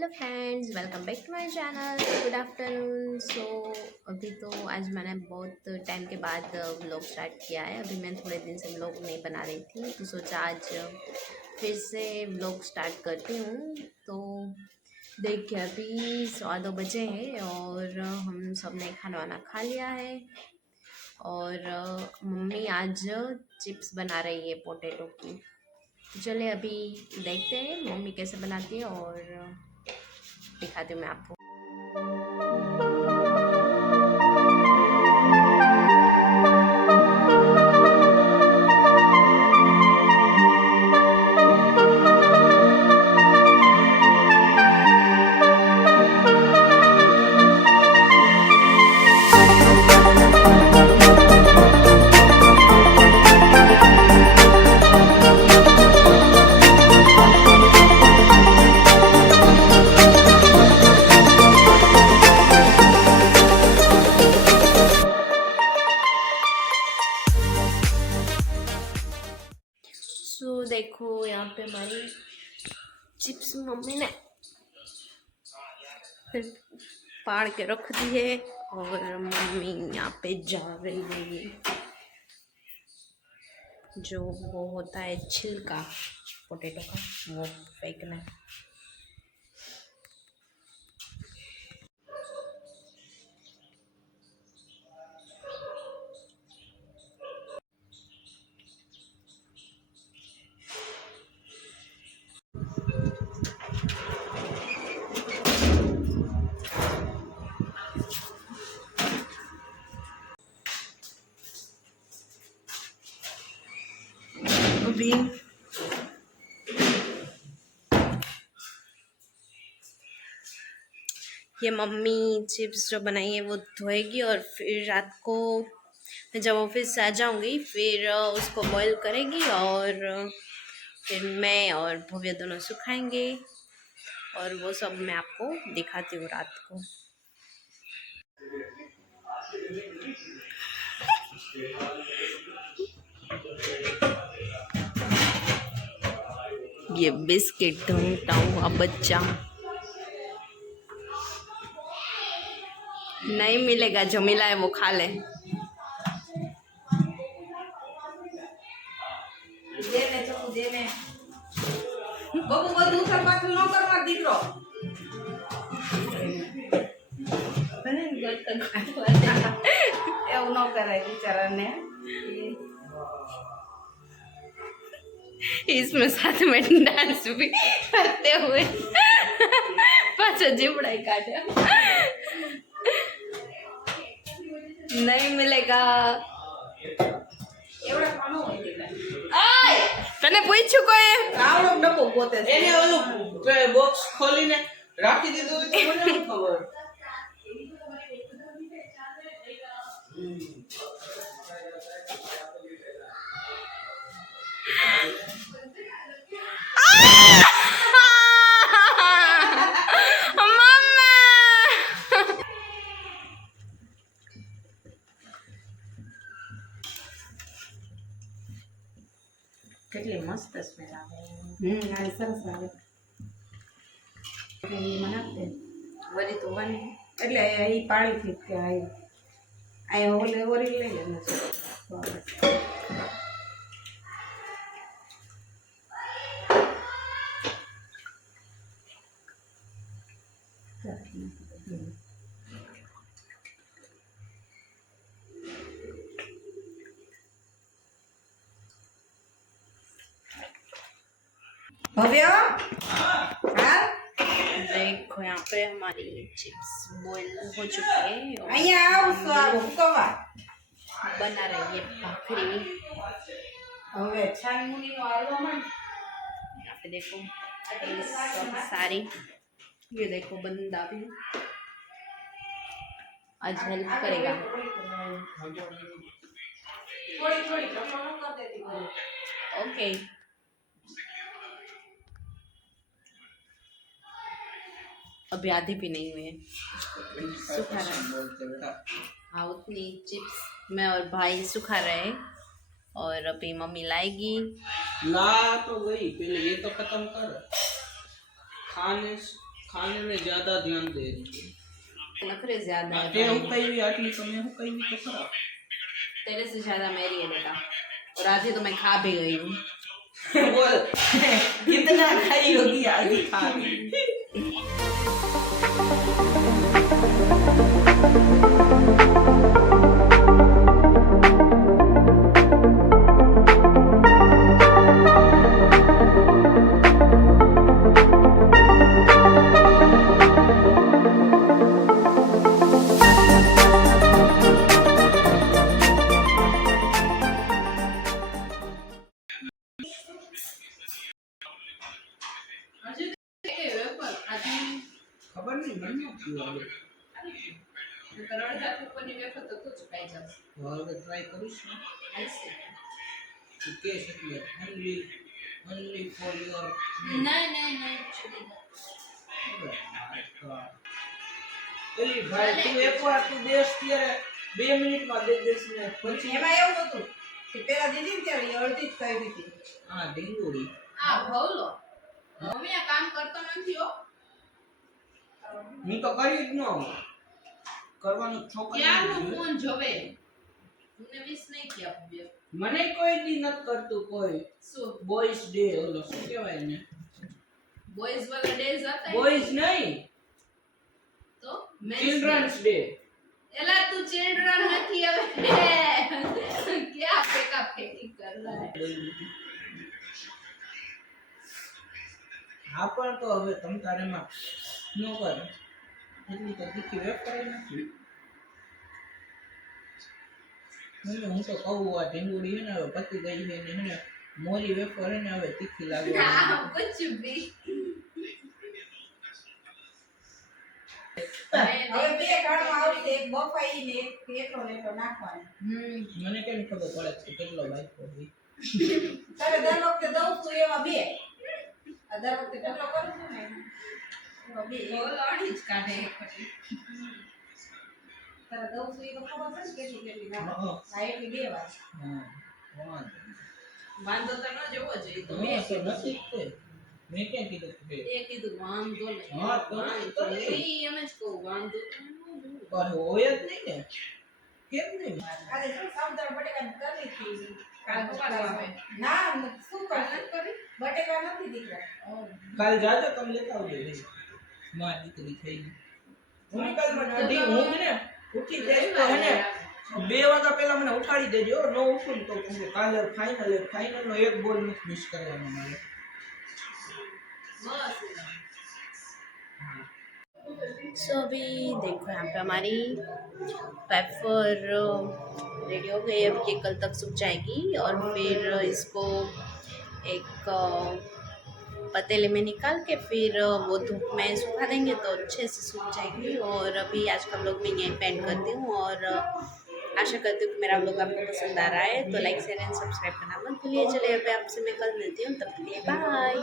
Hello friends, welcome back to my channel. Good afternoon. So अभी तो आज मैंने बहुत टाइम के बाद व्लॉग स्टार्ट किया है। अभी मैं थोड़े दिन से व्लॉग नहीं बना रही थी, तो सोचा आज फिर से व्लॉग स्टार्ट करती हूँ। तो देखिए अभी 2:15 बजे हैं और हम सब ने खाना वाना खा लिया है। और मम्मी आज चिप्स बना रही है पोटैटो की। तो चलिए अभी देखते हैं मम्मी कैसे बनाती है और दिखाती हूँ मैं आपको। सो देखो यहाँ पे हमारी चिप्स मम्मी ने फाड़ के रख दी है और मम्मी यहाँ पे जा रही है जो वो होता है छिलका पोटैटो का, वो फेंकना है। अभी ये मम्मी चिप्स जो बनाई है वो धोएगी और फिर रात को जब ऑफिस से आ जाऊंगी फिर उसको बॉईल करेगी और फिर मैं और भव्य दोनों सुखाएंगे और वो सब मैं आपको दिखाती हूँ रात को। ये बिस्किट ढूंढता हुआ बच्चा नहीं मिलेगा, जो मिला है वो खा ले। એવું ન કરાય બિચારાને. इसमें साथ में डांस भी करते हुए पाछा जिबड़ाई काटे। नहीं मिलेगा। એવડા કાનો હોય એટલે તને પૂછ્યું કોઈ? આવડો ડબ્બો ગોતે છે. એને ઓલું બોક્સ ખોલીને રાખી દીધું હોય તો મને શું ખબર. કેટલી મસ્ત સ્મેલ આવે. આ સરસ આવે. એટલે એ મને આપે वरी तो वन એટલે એ પાણીથી કે આ ઓલે ઓરી લઈ લે ને. ભવ્ય હા देखो यहाँ पे हमारी चिप्स बॉईल हो चुके हैं और અહીંયા આવશું આવો કવા बना रही है भाखरी। હવે છાનમુનીનો આલવા માંડ. यहाँ पे देखो ये सब सारी, ये देखो बंदा भी आज हेल्प करेगा। થોડી થોડી પ્રમાણ કર દેતી હોય. ओके अभी आधी भी नहीं हुई है, सुखा रहा है। हाँ उतनी चिप्स मैं और भाई सुखा रहे हैं और अभी मम्मी लाएगी। ला तो गई पहले ये तो खत्म कर. खाने में ज्यादा ध्यान दे रही है नखरे ज्यादा है ते हुकाई आटली तो मैं हुकाई तो खरा तेरे से ज्यादा मेरी है बेटा और आधी तो मैं खा भी गई हूँ बोल कितना खाई होगी आधी खा गई खबर नहीं बनना क्यों आगे હવે ટ્રાય કરીશ ને કે શકીએ only for your પેલી ભાઈ તું એકવાર તું દેશ ત્યારે 2 મિનિટમાં દે દેશ ને પછી એમાં એવું હતું કે પેલા દીદી ને ત્યારે એ અડધી જ કરી હતી હા ઢીંગુડી આ ભવલો મમ્મી આ કામ કરતો નથી હો હું તો કરી જ ન કરવાનું છોકરી ક્યારનો ફોન જોવે મને વિશ નહીં કિયા પૂજ્ય મને કોઈ દી નથી કરતું કોઈ શું બોયઝ ડે ઓલો શું કહેવાય ને બોયઝ વાળા ડેઝ હતા બોયઝ નહીં તો ચિલ્ડ્રન્સ ડે એલા તું ચિલ્ડ્રન નથી હવે ક્યાં ફેકા ફેકી કર રહા હે હા પણ તો હવે તમ તારેમાં ન કર એટલી તો દીખી વેપાર નથી હું તો કહું આ ઢીંગુડી હે ને હવે પતી ગઈ છે ને હે મોરી વેપાર હે ને હવે તીખી લાગે ના કુછ ભી હવે બે ઘાણો આવશે એક બફાઈ ને એક એટલો ને એટલો નાખવાનો મને કેમ ખબર પડે કે કેટલો બાઈકો છે તારે દર વખતે દઉં છું એવા બે આ દર વખતે કેટલો કરું છું ને એવા બે બોલ અડી જ કાઢે પછી તારે દઉં છું એ તો ખબર છે ને કેટલી નાખો હા આ એટલી બે વાર હા વાંધો તો ન જોવો જોઈએ તો તો મેં તો નથી જ તે મેં ક્યાં કીધું કે એ કીધું વાંધો નહીં હા, તો વાંધો નહીં. નહીં એમ જ કહું વાંધો તો ન જોવો. પણ હોય જ નહીં ને કેમ નહીં આજે શું સમજાવ બટેકા કરી હતી કાલ કપાળ આવે. ના શું કાલ કરશે નથી કરી? બટેકા નથી દીકરા કાલ જાજો તમે લેતા આવજો માં દીકરી થઈ ગઈ હું કાલમાં નાડી હું ને ઉઠી જઈશ તો હે ને 2 વાગ્યા પહેલા મને ઉઠાડી દેજો ન ઉઠું ને તો કહું કાલે ફાઇનલ નો એક બોલ નથી મિસ કરવાનો મારે बस सो अभी देखो यहाँ पे हमारी पेपर रेडी हो गई है। अब ये कल तक सूख जाएगी और फिर इसको एक पतीले में निकाल के फिर वो धूप में सुखा देंगे तो अच्छे से सूख जाएगी। और अभी आज का व्लॉग मैं यहीं पे एंड करती हूँ और आशा करती हूँ कि मेरा व्लॉग आपको पसंद आ रहा है तो लाइक शेयर एंड सब्सक्राइब करना मत भूलिए। चलिए अभी आपसे मैं कल मिलती हूँ, तब तक के लिए बाय।